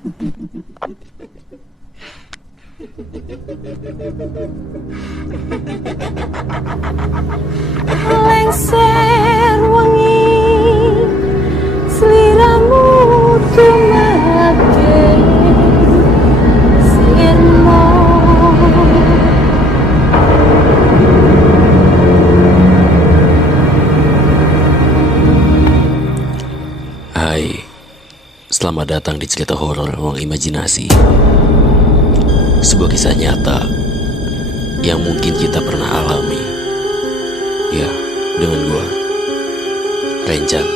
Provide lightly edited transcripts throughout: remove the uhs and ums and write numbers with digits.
Lengser wengi sliramu tumake sirmo. Hai, selamat datang di cerita horor ruang imajinasi. Sebuah kisah nyata yang mungkin kita pernah alami. Ya, dengan gua, Rencan.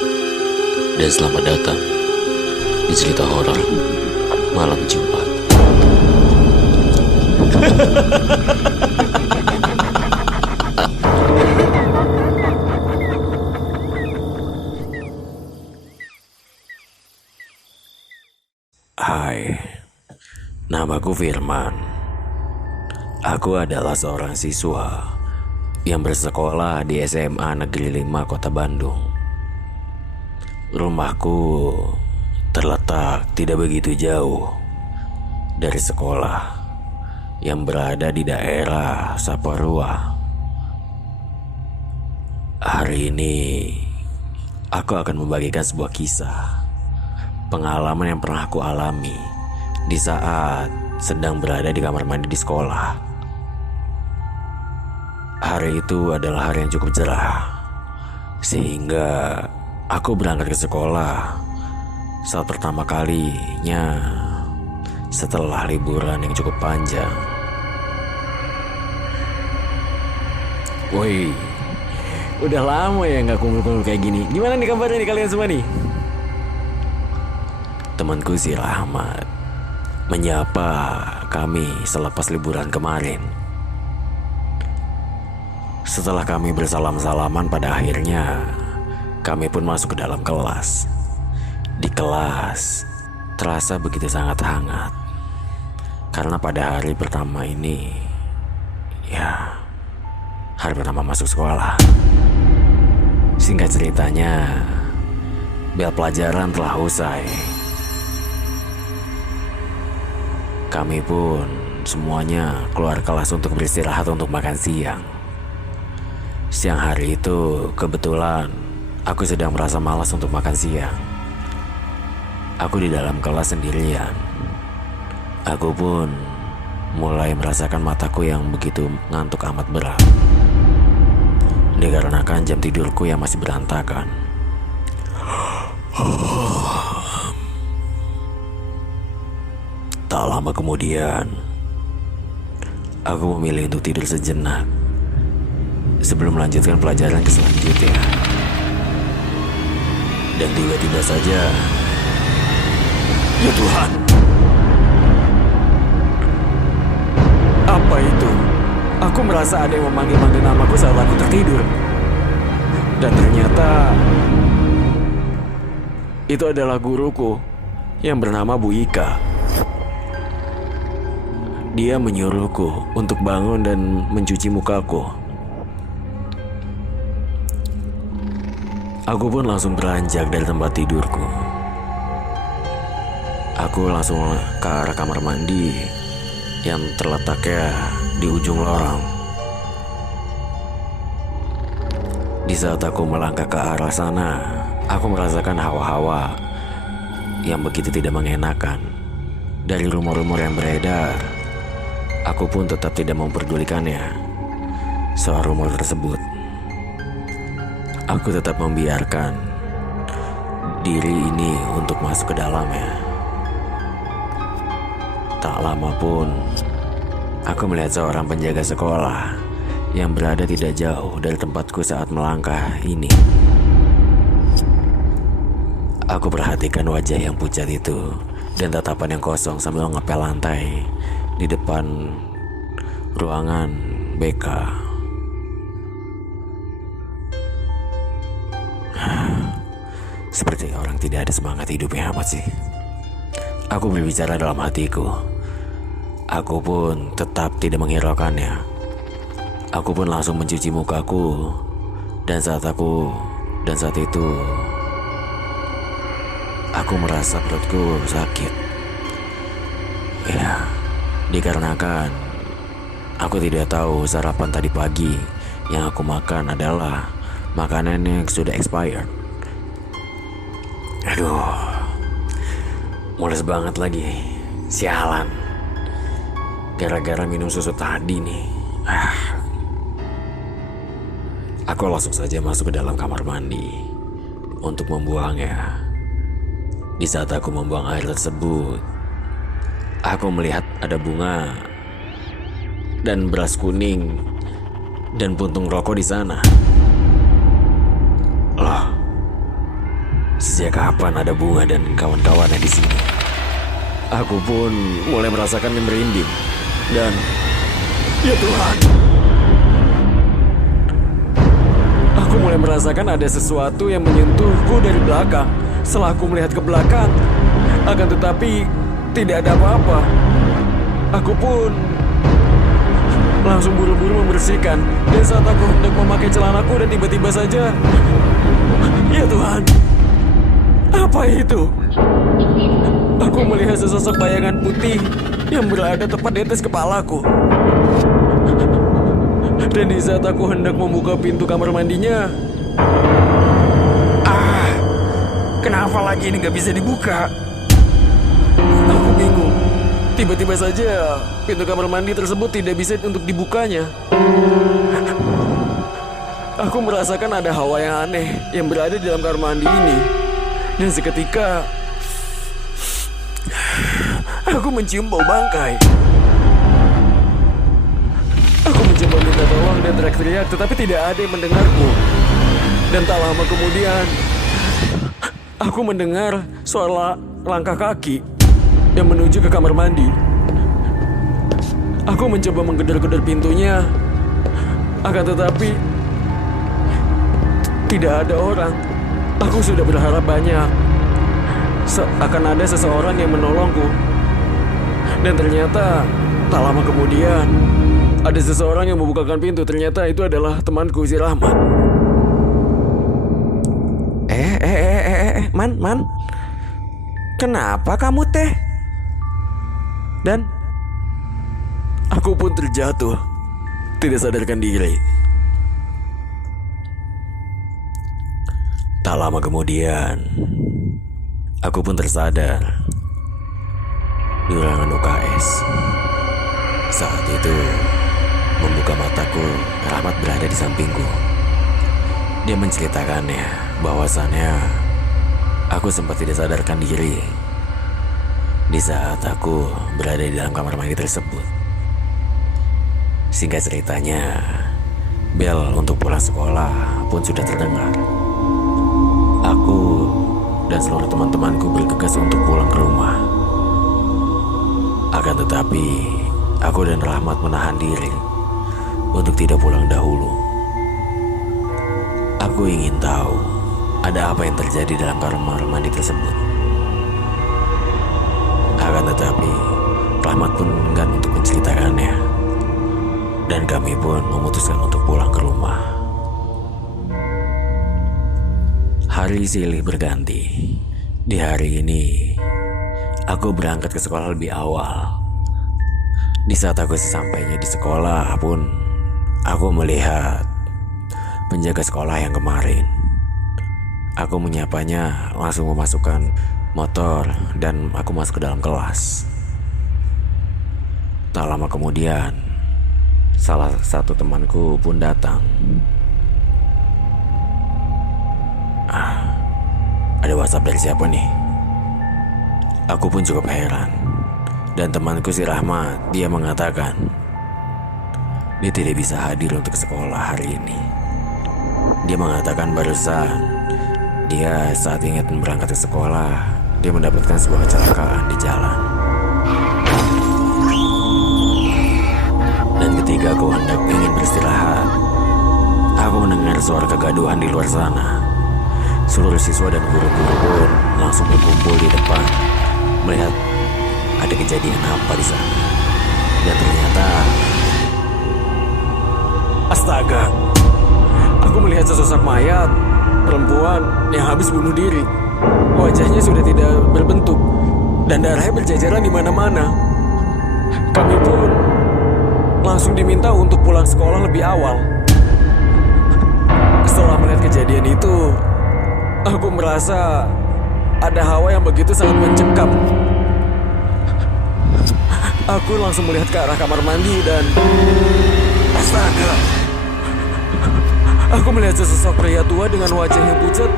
Dan selamat datang di cerita horor malam Jumat. Hai, namaku Firman. Aku adalah seorang siswa yang bersekolah di SMA Negeri 5 Kota Bandung. Rumahku terletak tidak begitu jauh dari sekolah yang berada di daerah Saparua. Hari ini aku akan membagikan sebuah kisah pengalaman yang pernah aku alami di saat sedang berada di kamar mandi di sekolah. Hari itu adalah hari yang cukup cerah, sehingga aku berangkat ke sekolah saat pertama kalinya setelah liburan yang cukup panjang. Woi, udah lama ya nggak kumpul-kumpul kayak gini. Gimana nih kabarnya nih kalian semua nih? Temanku si Rahmat menyapa kami selepas liburan kemarin. Setelah kami bersalam-salaman, pada akhirnya kami pun masuk ke dalam kelas. Di kelas terasa begitu sangat hangat, karena pada hari pertama ini, ya, hari pertama masuk sekolah. Singkat ceritanya, bel pelajaran telah usai. Kami pun semuanya keluar kelas untuk beristirahat untuk makan siang. Siang hari itu kebetulan aku sedang merasa malas untuk makan siang. Aku di dalam kelas sendirian. Aku pun mulai merasakan mataku yang begitu ngantuk amat berat, dikarenakan jam tidurku yang masih berantakan. Tak lama kemudian, aku memilih untuk tidur sejenak sebelum melanjutkan pelajaran ke selanjutnya. Dan tiba-tiba saja, ya Tuhan, apa itu? Aku merasa ada yang memanggil-manggil namaku saat aku tertidur. Dan ternyata itu adalah guruku yang bernama Bu Ika. Dia menyuruhku untuk bangun dan mencuci mukaku. Aku pun langsung beranjak dari tempat tidurku. Aku langsung ke arah kamar mandi yang terletaknya di ujung lorong. Di saat aku melangkah ke arah sana, aku merasakan hawa-hawa yang begitu tidak mengenakan dari rumor-rumor yang beredar. Aku pun tetap tidak memperdulikannya soal rumor tersebut. Aku tetap membiarkan diri ini untuk masuk ke dalamnya. Tak lama pun, aku melihat seorang penjaga sekolah yang berada tidak jauh dari tempatku saat melangkah ini. Aku perhatikan wajah yang pucat itu dan tatapan yang kosong sambil ngepel lantai di depan ruangan BK. Seperti orang tidak ada semangat hidupnya amat sih. Aku berbicara dalam hatiku. Aku pun tetap tidak menghiraukannya. Aku pun langsung mencuci mukaku. Dan saat itu aku merasa perutku sakit. Dikarenakan aku tidak tahu sarapan tadi pagi yang aku makan adalah makanan yang sudah expired. Aduh, mules banget lagi. Sialan, gara-gara minum susu tadi nih. Aku langsung saja masuk ke dalam kamar mandi untuk membuangnya. Di saat aku membuang air tersebut, aku melihat ada bunga dan beras kuning dan puntung rokok di sana. Loh, sejak kapan ada bunga dan kawan-kawannya di sini? Aku pun mulai merasakan merinding dan ya Tuhan, aku mulai merasakan ada sesuatu yang menyentuhku dari belakang. Setelah aku melihat ke belakang, akan tetapi tidak ada apa-apa. Aku pun langsung buru-buru membersihkan. Dan saat aku hendak memakai celanaku dan tiba-tiba saja, ya Tuhan, apa itu? Aku melihat sesosok bayangan putih yang berada tepat di atas kepalaku. Dan di saat aku hendak membuka pintu kamar mandinya, kenapa lagi ini gak bisa dibuka? Aku bingung. Tiba-tiba saja pintu kamar mandi tersebut tidak bisa untuk dibukanya. Aku merasakan ada hawa yang aneh yang berada di dalam kamar mandi ini. Dan seketika aku mencium bau bangkai. Aku mencoba minta tolong dan teriak-teriak, tetapi tidak ada yang mendengarku. Dan tak lama kemudian aku mendengar suara langkah kaki yang menuju ke kamar mandi. Aku mencoba menggedor-gedor pintunya, akan tetapi tidak ada orang. Aku sudah berharap banyak akan ada seseorang yang menolongku. Dan ternyata tak lama kemudian ada seseorang yang membukakan pintu. Ternyata itu adalah temanku si Rahmat. Man, kenapa kamu teh? Dan aku pun terjatuh, tidak sadarkan diri. Tak lama kemudian, aku pun tersadar di ruangan UKS. Saat itu, membuka mataku, Rahmat berada di sampingku. Dia menceritakannya bahwasannya aku sempat tidak sadarkan diri di saat aku berada di dalam kamar mandi tersebut. Singkat ceritanya, bel untuk pulang sekolah pun sudah terdengar. Aku dan seluruh teman-temanku bergegas untuk pulang ke rumah. Akan tetapi, aku dan Rahmat menahan diri untuk tidak pulang dahulu. Aku ingin tahu ada apa yang terjadi dalam kamar mandi tersebut. Akan tetapi, Rahmat pun enggan untuk menceritakannya. Dan kami pun memutuskan untuk pulang ke rumah. Hari silih berganti. Di hari ini, aku berangkat ke sekolah lebih awal. Di saat aku sesampainya di sekolah pun, aku melihat penjaga sekolah yang kemarin. Aku menyapanya, langsung memasukkan motor dan aku masuk ke dalam kelas. Tak lama kemudian, salah satu temanku pun datang. Ada WhatsApp dari siapa nih? Aku pun cukup heran. Dan temanku si Rahmat, dia mengatakan dia tidak bisa hadir untuk sekolah hari ini. Dia mengatakan barusan dia saat ingin berangkat ke sekolah, dia mendapatkan sebuah kecelakaan di jalan. Dan ketika aku hendak ingin beristirahat, aku mendengar suara kegaduhan di luar sana. Seluruh siswa dan guru-guru pun langsung berkumpul di depan, melihat ada kejadian apa di sana. Dan ternyata, astaga, aku melihat sesosok mayat perempuan yang habis bunuh diri. Wajahnya sudah tidak berbentuk dan darahnya berjajaran di mana-mana. Kami pun langsung diminta untuk pulang sekolah lebih awal. Setelah melihat kejadian itu, aku merasa ada hawa yang begitu sangat mencekam. Aku langsung melihat ke arah kamar mandi dan astaga, aku melihat sesosok pria tua dengan wajah yang pucat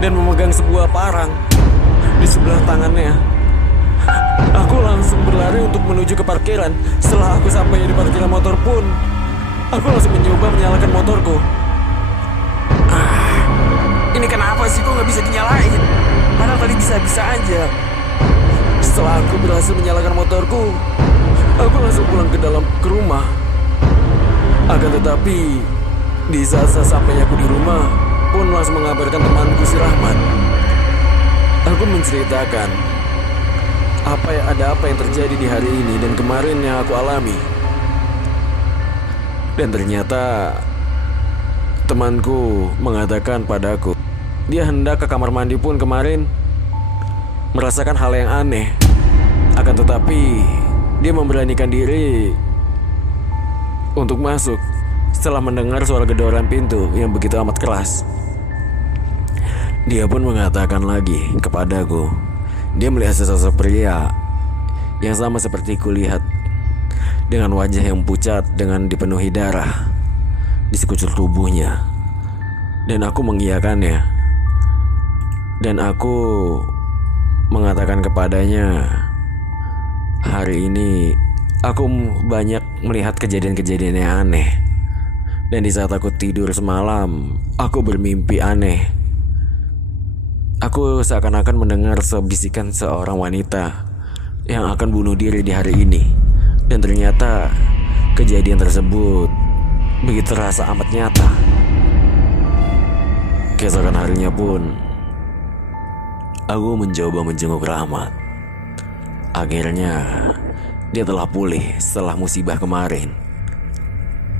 dan memegang sebuah parang di sebelah tangannya. Aku langsung berlari untuk menuju ke parkiran. Setelah aku sampai di parkiran motor pun, aku langsung mencoba menyalakan motorku. Ini kenapa sih kok nggak bisa dinyalain? Padahal tadi bisa-bisa aja. Setelah aku berhasil menyalakan motorku, aku langsung pulang ke rumah. Akan tetapi, di saat sampai aku di rumah, pun langsung mengabarkan temanku si Rahmat. Aku menceritakan ada apa yang terjadi di hari ini dan kemarin yang aku alami. Dan ternyata temanku mengatakan padaku, dia hendak ke kamar mandi pun kemarin merasakan hal yang aneh. Akan tetapi dia memberanikan diri untuk masuk setelah mendengar suara gedoran pintu yang begitu amat keras. Dia pun mengatakan lagi kepadaku, dia melihat sesosok pria yang sama seperti kulihat, dengan wajah yang pucat dengan dipenuhi darah di sekujur tubuhnya. Dan aku mengiyakannya. Dan aku mengatakan kepadanya, hari ini aku banyak melihat kejadian-kejadian yang aneh. Dan di saat aku tidur semalam, aku bermimpi aneh. Aku seakan-akan mendengar bisikan seorang wanita yang akan bunuh diri di hari ini. Dan ternyata kejadian tersebut begitu terasa amat nyata. Keesokan harinya pun, aku mencoba menjenguk Rahmat. Akhirnya dia telah pulih setelah musibah kemarin.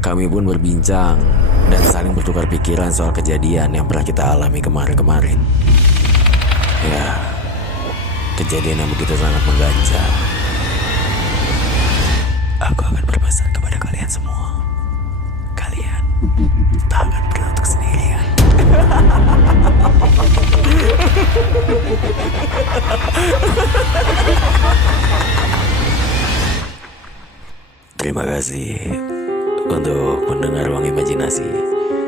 Kami pun berbincang dan saling bertukar pikiran soal kejadian yang pernah kita alami kemarin-kemarin. Ya, kejadian yang begitu sangat mengganjal. Aku akan berpesan kepada kalian semua. Kalian tak akan pernah untuk sendirian. Terima kasih untuk pendengar Ruang Imajinasi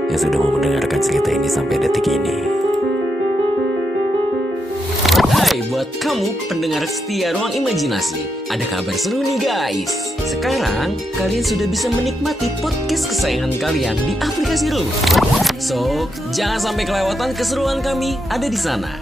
yang sudah mau mendengarkan cerita ini sampai detik ini. Hai buat kamu pendengar setia Ruang Imajinasi, ada kabar seru nih guys. Sekarang kalian sudah bisa menikmati podcast kesayangan kalian di aplikasi Room. So, jangan sampai kelewatan keseruan kami ada di sana.